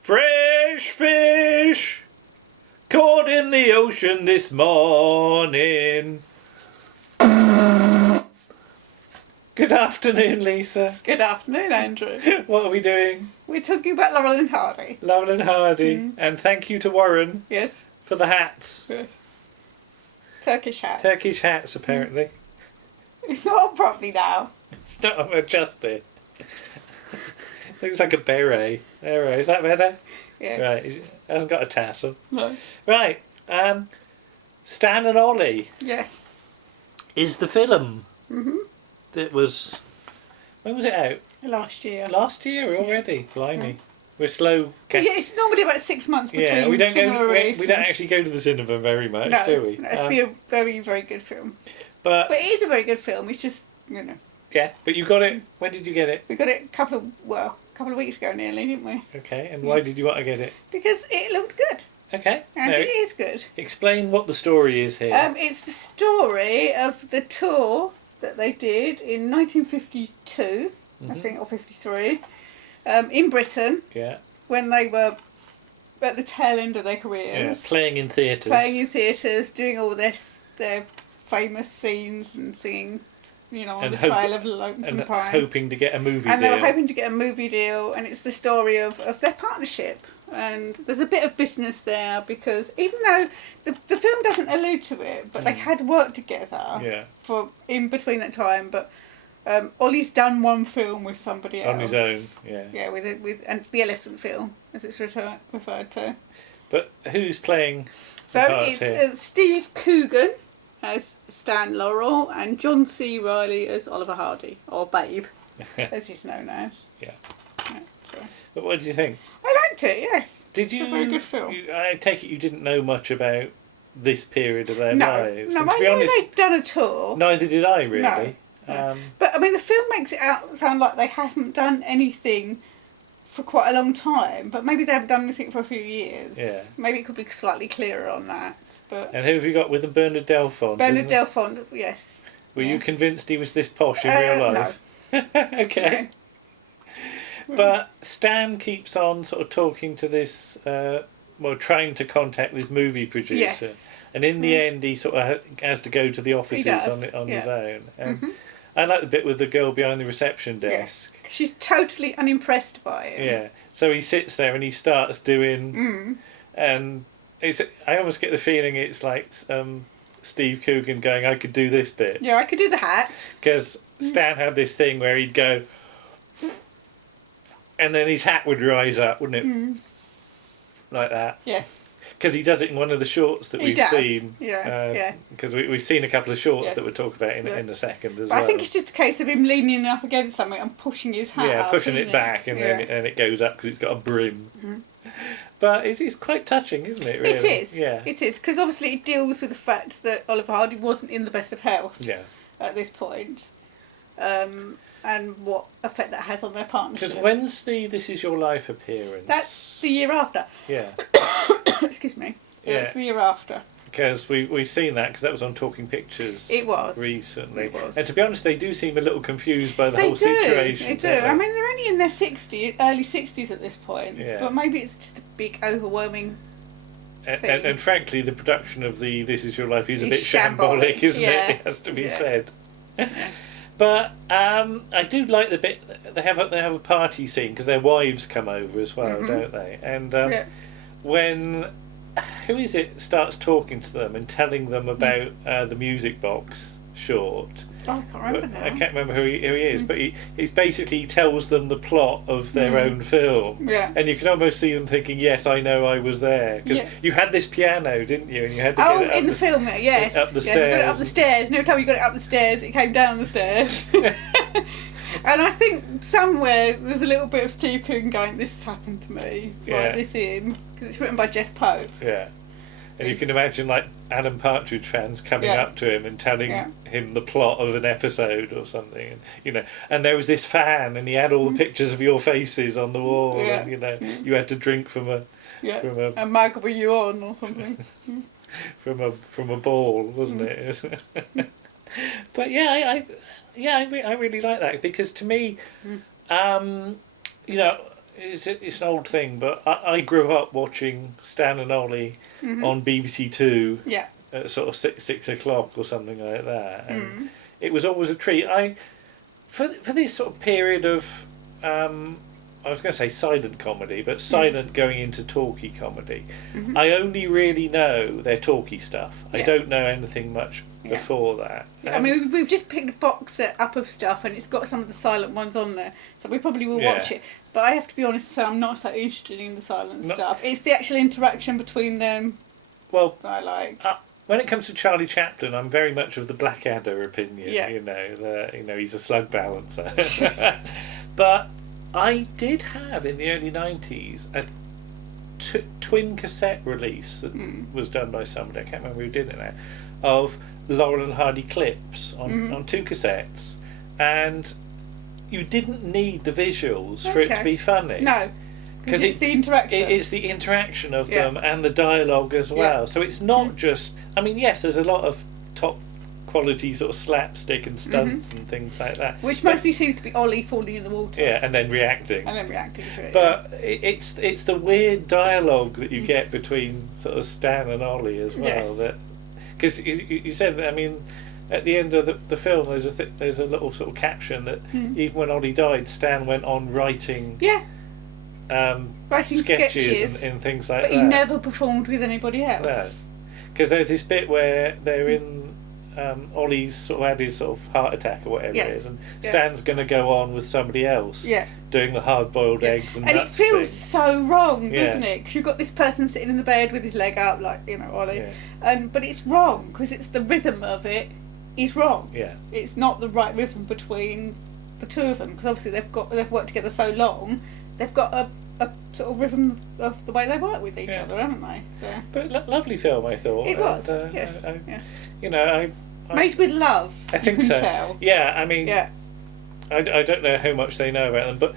Fresh fish caught in the ocean this morning. Good afternoon, Lisa. Good afternoon, Andrew. What are we doing? We're talking about Laurel and Hardy. Laurel and Hardy. And thank you to Warren Yes. for the hats. Good. Turkish hats. Turkish hats, apparently. It's not on properly now. It's not on adjusted. Looks like a beret. There, is that better? Yes. Right, it hasn't got a tassel. No. Right, Stan and Ollie Yes. is the film Mhm. that was... When was it out? Last year. Last year already. Blimey. We're slow. Yeah, it's normally about 6 months between Yeah, we don't cinema go. release We don't actually go to the cinema very much, No, do we? it's be a very, very good film. But But it is a very good film. It's just, yeah, but you got it. When did you get it? we got it a couple of weeks ago nearly, didn't we? Okay, and why did you want to get it? Because it looked good. Okay. And no, it is good. explain what the story is here. It's the story of the tour that they did in 1952, I think, or 53, in Britain, yeah. when they were at the tail end of their Yeah. careers. Playing in theatres. Playing in theatres, doing all their famous scenes and singing, on And the Trail of Lonesome and Pine. hoping to get a movie And deal. they were hoping to get a movie deal, and it's the story of their partnership. And there's a bit of bitterness there because even though the film doesn't allude to it, but they had worked together Yeah. for in between that time. But Ollie's done one film with somebody else On his own, yeah. Yeah, with and the Elephant film, as it's referred to. But who's playing the So parts it's here? Steve Coogan as Stan Laurel and John C. Reilly as Oliver Hardy, or Babe, as he's known as. Yeah. So. But what did you think? I liked it, yes. Did you? It's a very good film. I take it you didn't know much about this period of their No, lives. no, And I to be knew honest, they'd done a tour. neither did I really. No. But I mean, the film makes it sound like they haven't done anything for quite a long time. But maybe they haven't done anything for a few years. Yeah. Maybe it could be slightly clearer on that. But And who have you got with them? Bernard Delfont. Bernard isn't it? Delfont, yes. Were you Yes. convinced he was this posh in real life? Okay. But Stan keeps on sort of talking to this, trying to contact this movie producer. Yes. And in the end, he sort of has to go to the offices does, on his yeah. own. And I like the bit with the girl behind the reception Yeah. desk. She's totally unimpressed by it. Yeah. So he sits there and he starts doing, and I almost get the feeling it's like Steve Coogan going, "I could do this bit," Yeah, I could do the hat. because Stan had this thing where he'd go, and then his hat would rise up, wouldn't it? Like that. Yes. Because he does it in one of the shorts that He we've does. seen. Yeah. Because we've seen a couple of shorts Yes. that we'll talk about in Yeah. a second as But well. I think it's just a case of him leaning up against something and pushing his hat Yeah, up, pushing isn't it back and then it goes up because it's got a brim. But it's quite touching, isn't it, really? It is. Yeah. It is, because obviously it deals with the fact that Oliver Hardy wasn't in the best of health Yeah. at this point, and what effect that has on their partnership. Because when's the This Is Your Life appearance? That's the year after. Yeah. Excuse me. Yeah. That's the year after. Because we've seen that because that was on Talking Pictures. It was. Recently. It was. And to be honest, they do seem a little confused by the They whole do. situation. They do. don't I mean, they're only in their early 60s at this point. Yeah. But maybe it's just a big, overwhelming And, thing. and frankly, the production of the This Is Your Life is a It's bit shambolic, isn't yeah. it? It has to be Yeah. said. But I do like the bit they have a party scene because their wives come over as well, don't they? And Yeah. when who is it starts talking to them and telling them about the music box short. Oh, I can't remember now. I can't remember who he is, but he's basically tells them the plot of their own film. Yeah. And you can almost see them thinking, yes, I know I was there. Because Yeah. you had this piano, didn't you? And you had to Oh, get it up in the film, yes. up the Yeah, you got it stairs. up the stairs. And every time you got it up the stairs, it came down the stairs. And I think somewhere there's a little bit of Steve Coogan going, this has happened to me. Yeah. Write this in. Because it's written by Jeff Pope. Yeah. And you can imagine like Alan Partridge fans coming Yeah. up to him and telling Yeah. him the plot of an episode or something, and there was this fan and he had all the pictures of your faces on the wall, Yeah. and you had to drink from a Yeah. From a- And Mag, were you on or something? from a ball, wasn't it? But yeah, I really like that because to me, it's an old thing, but I grew up watching Stan and Ollie on BBC Two. Yeah. At sort of 6 o'clock or something like that, and it was always a treat. For this sort of period of I was going to say silent comedy, but silent going into talky comedy. I only really know their talky stuff. I don't know anything much before that. Yeah, I mean, we've just picked a box set up of stuff, and it's got some of the silent ones on there, so we probably will watch it. But I have to be honest and say I'm not so interested in the silent stuff. It's the actual interaction between them. Well, I like. When it comes to Charlie Chaplin, I'm very much of the Blackadder opinion. Yeah. He's a slug balancer. But I did have in the early 90s a twin cassette release that was done by somebody, I can't remember who did it now, of Laurel and Hardy clips on 2 cassettes, and you didn't need the visuals for it to be funny. No, because it's the interaction. It's the interaction of them and the dialogue as well. So it's not just, I mean, yes, there's a lot of top quality sort of slapstick and stunts and things like that, which mostly seems to be Ollie falling in the water. Yeah, and then reacting to it. But it's the weird dialogue that you get between sort of Stan and Ollie as well. That because you said that, I mean, at the end of the film, there's a little sort of caption that even when Ollie died, Stan went on writing. Writing sketches and things like that. But he never performed with anybody else. No, because there's this bit where they're in. Ollie's sort of had his sort of heart attack or whatever it is, and Stan's going to go on with somebody else doing the hard-boiled eggs and nuts it feels thing. So wrong, doesn't it? Because you've got this person sitting in the bed with his leg up, like Ollie, but it's wrong because it's the rhythm of it is wrong. Yeah, it's not the right rhythm between the two of them because obviously they've worked together so long, they've got a sort of rhythm of the way they work with each other, haven't they? So. But lovely film, I thought. It was, and, yes. I made with love. I think you can so. Tell. Yeah, I mean, I don't know how much they know about them, but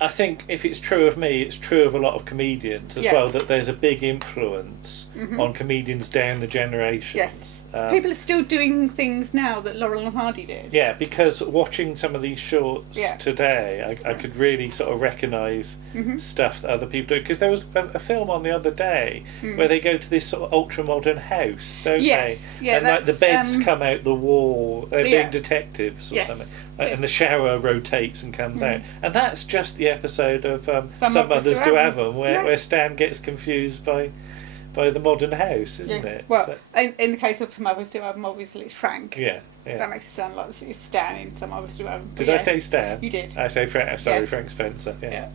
I think if it's true of me, it's true of a lot of comedians as well. That there's a big influence on comedians down the generations. Yes. People are still doing things now that Laurel and Hardy did. Yeah, because watching some of these shorts today, I could really sort of recognise stuff that other people do. Because there was a film on the other day where they go to this sort of ultra-modern house, don't they? Yeah, and like the beds come out the wall. They're being detectives or something. And the shower rotates and comes out. And that's just the episode of Some Others Do Have 'Em, where Stan gets confused by the modern house, isn't it? Well, so, in the case of Some Others Do Have 'Em, obviously it's Frank. Yeah. That makes it sound like it's Stan in Some Others Do Have 'Em. Did I say Stan? You did. I say Frank. Sorry, Frank Spencer. Yeah.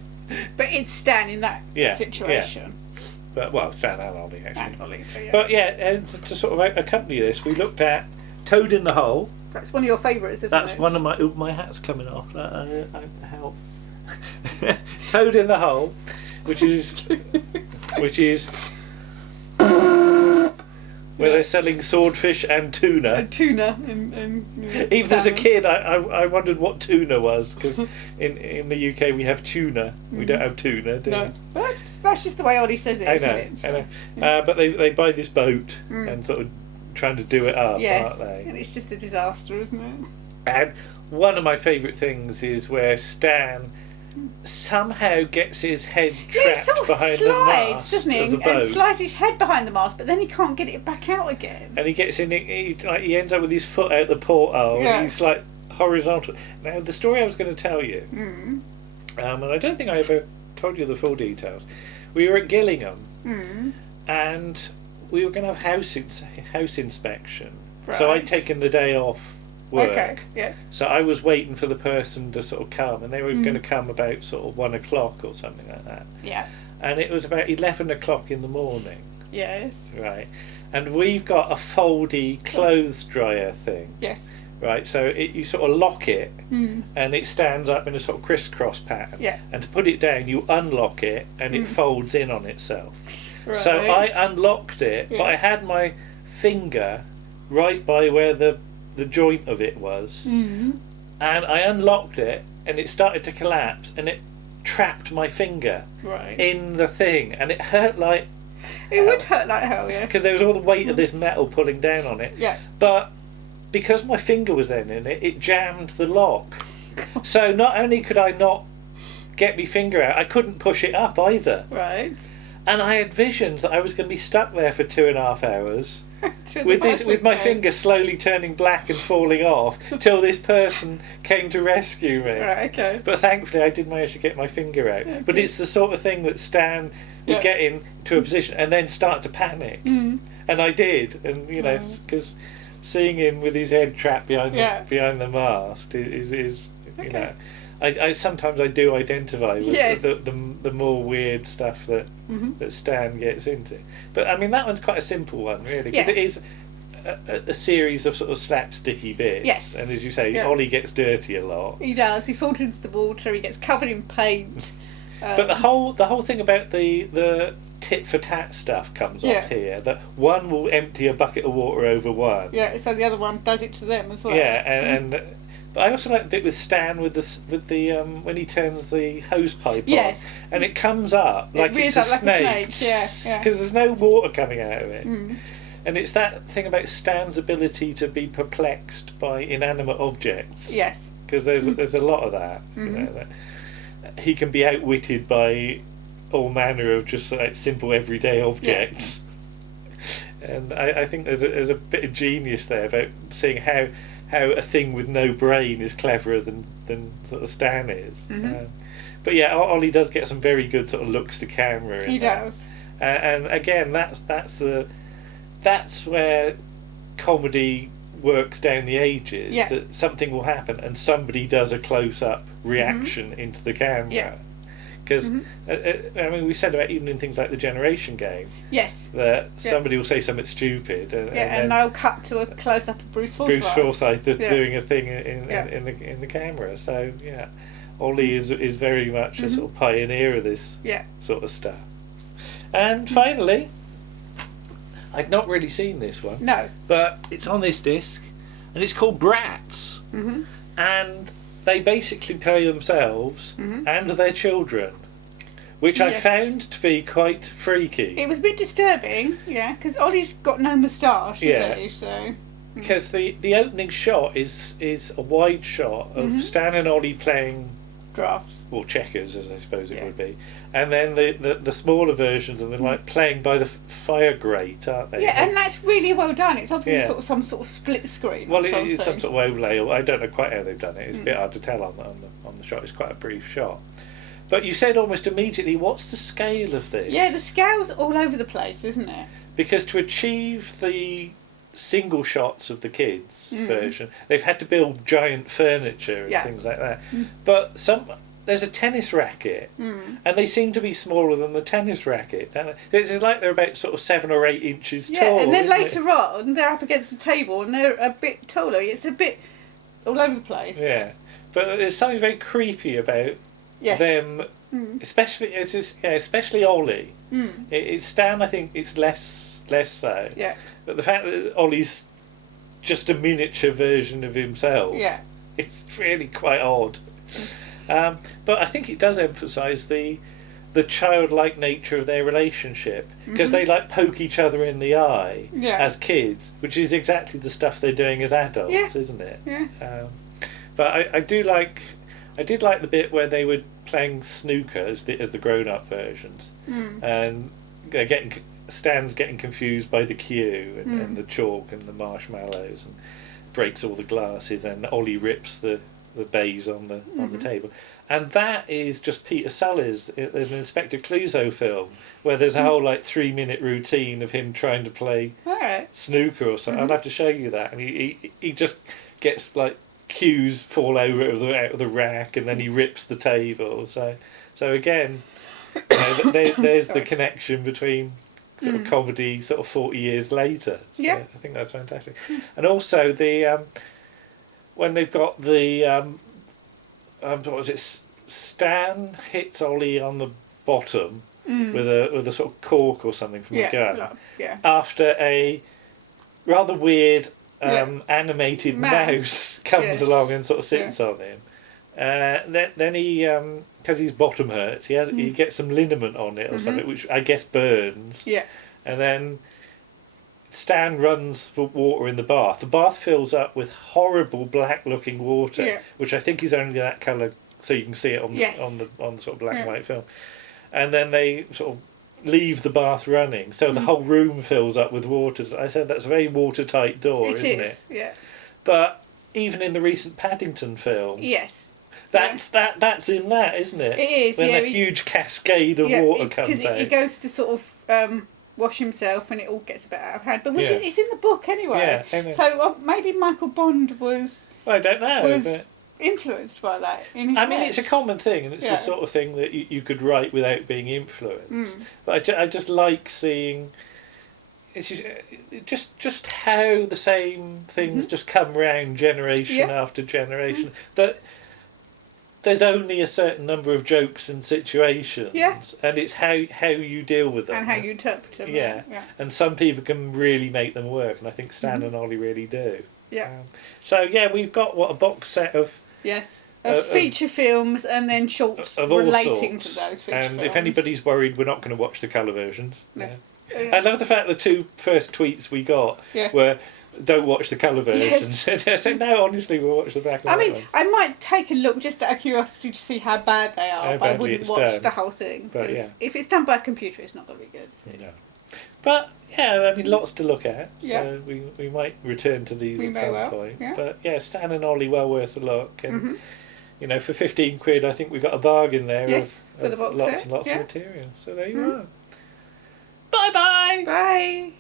But it's Stan in that situation. Yeah. But Stan and Ollie actually. And Ollie, but to sort of accompany this, we looked at Toad in the Hole. That's one of your favourites, isn't it? That's one of my hat's coming off. Help. Toad in the Hole, which is where they're selling swordfish and tuna. Even as a kid, I wondered what tuna was, because in the UK we have tuna. We don't have tuna, do we? But that's just the way Ollie says it, I isn't know, it? So, I know. But they buy this boat and sort of trying to do it up, aren't they? And it's just a disaster, isn't it? And one of my favourite things is where Stan somehow gets his head trapped behind the mast, doesn't he? Of the boat. And slides his head behind the mast, but then he can't get it back out again. And he gets in. He ends up with his foot out the porthole, and he's like horizontal. Now, the story I was going to tell you, and I don't think I ever told you the full details. We were at Gillingham, and we were going to have house inspection. Right. So I'd taken the day off work. Okay, yeah. So I was waiting for the person to sort of come, and they were going to come about sort of 1 o'clock or something like that. Yeah. And it was about 11 o'clock in the morning. Yes. Right. And we've got a foldy clothes dryer thing. Yes. Right, so you sort of lock it, and it stands up in a sort of crisscross pattern. Yeah. And to put it down, you unlock it, and it folds in on itself. Right. So I unlocked it, but I had my finger right by where the joint of it was, and I unlocked it, and it started to collapse, and it trapped my finger in the thing, and it hurt like it would hurt like hell, yes, because there was all the weight of this metal pulling down on it. Yeah. But because my finger was then in it, it jammed the lock. So not only could I not get my finger out, I couldn't push it up either. Right. And I had visions that I was going to be stuck there for 2.5 hours with my finger slowly turning black and falling off till this person came to rescue me. Right, okay. But thankfully I did manage to get my finger out. Okay. But it's the sort of thing that Stan would get into a position and then start to panic. Mm. And I did. And, you know, because seeing him with his head trapped behind the mast is you know... I sometimes I do identify with the more weird stuff that that Stan gets into, but I mean that one's quite a simple one really, because it is a series of sort of slapsticky bits. Yes. And as you say, Ollie gets dirty a lot. He does. He falls into the water. He gets covered in paint. But the whole thing about the tit for tat stuff comes off here. That one will empty a bucket of water over one. Yeah. So the other one does it to them as well. Yeah, and but I also like the bit with Stan with the when he turns the hose pipe on, and it comes up like it's a snake. Because there's no water coming out of it. Mm. And it's that thing about Stan's ability to be perplexed by inanimate objects. Yes. Because there's a lot of that. You know, that he can be outwitted by all manner of just like simple everyday objects. Yeah. And I think there's a bit of genius there about seeing how a thing with no brain is cleverer than sort of Stan is. But yeah, Ollie does get some very good sort of looks to camera. He does. And again, that's where comedy works down the ages. Yeah. That something will happen and somebody does a close-up reaction into the camera. Yeah. Because I mean, we said about even in things like the Generation Game. Yes. That somebody will say something stupid, and they'll cut to a close up of Bruce Forsyth. Bruce Forsyth doing a thing in the camera. So yeah, Ollie is very much a sort of pioneer of this sort of stuff. And finally, I'd not really seen this one. No. But it's on this disc, and it's called Brats. And they basically play themselves and their children, which I found to be quite freaky. It was a bit disturbing, because Ollie's got no moustache, is he? So. Because the opening shot is a wide shot of Stan and Ollie playing drafts, or checkers, as I suppose it would be, and then the smaller versions of them like playing by the fire grate, aren't they? Yeah, and that's really well done. It's obviously some sort of split screen. Well, it's some sort of overlay. Or I don't know quite how they've done it. It's a bit hard to tell on the shot. It's quite a brief shot. But you said almost immediately, what's the scale of this? Yeah, the scale's all over the place, isn't it? Because to achieve the single shots of the kids version, they've had to build giant furniture and things like that. But there's a tennis racket, and they seem to be smaller than the tennis racket. And it's like they're about sort of 7 or 8 inches tall. Yeah, and then later on, they're up against the table and they're a bit taller. It's a bit all over the place. Yeah, but there's something very creepy about them, especially Ollie. It's Stan, I think it's less so. Yeah. But the fact that Ollie's just a miniature version of himself, it's really quite odd. But I think it does emphasise the childlike nature of their relationship, because they like poke each other in the eye as kids, which is exactly the stuff they're doing as adults, isn't it? Yeah. But I did like the bit where they were playing snooker as the grown-up versions, and they're Stan's getting confused by the cue and the chalk and the marshmallows and breaks all the glasses, and Ollie rips the baize on the table. And that is just Peter Sellers. There's an Inspector Clouseau film where there's a whole 3-minute routine of him trying to play snooker or something. I'll have to show you that. And he just gets cues fall over out of the rack, and then he rips the table. So again, there's the connection between sort of comedy sort of 40 years later. So I think that's fantastic. And also the when they've got the what was it? Stan hits Ollie on the bottom with a sort of cork or something from a gun after a rather weird animated mouse comes along and sort of sits on him. Then he, because his bottom hurts, he gets some liniment on it or something, which I guess burns. Yeah. And then Stan runs for water in the bath. The bath fills up with horrible black-looking water, which I think is only that colour so you can see it on the, Yes. on the sort of black and Yeah. white film, and then they sort of leave the bath running, so the whole room fills up with water. I said that's a very watertight door, isn't it? Yeah. But even in the recent Paddington film, Yes. that's in that, isn't it? It is. When yeah. the huge cascade of water comes Because out. he goes to sort of wash himself, and it all gets a bit out of hand. But it's in the book anyway. Yeah, I know. So maybe Michael Bond was I don't know. But influenced by that in his I mean, head. it's a common thing, and it's the sort of thing that you could write without being influenced. But I just like seeing. It's just how the same things just come round generation after generation. That there's only a certain number of jokes and situations, and it's how you deal with them and how you interpret them. Yeah. And some people can really make them work, and I think Stan and Ollie really do. Yeah. So yeah, we've got a box set of of feature films and then shorts of all relating sorts. to those feature And films. if anybody's worried, we're not going to watch the colour versions. No. I love the fact the two first tweets we got were, "Don't watch the colour versions." And I said, "No, honestly, we'll watch the black and white ones." I might take a look just out of curiosity to see how bad they are, but I wouldn't watch done. the whole thing. But, Because if it's done by a computer, it's not going to be good. No. But yeah, I mean, lots to look at. So Yeah. we might return to these We at may some well, point. yeah. But yeah, Stan and Ollie, well worth a look. And you know, for £15, I think we got a bargain there Yes, of for the box lots set, and lots yeah. of material. So there you are. Bye bye. Bye.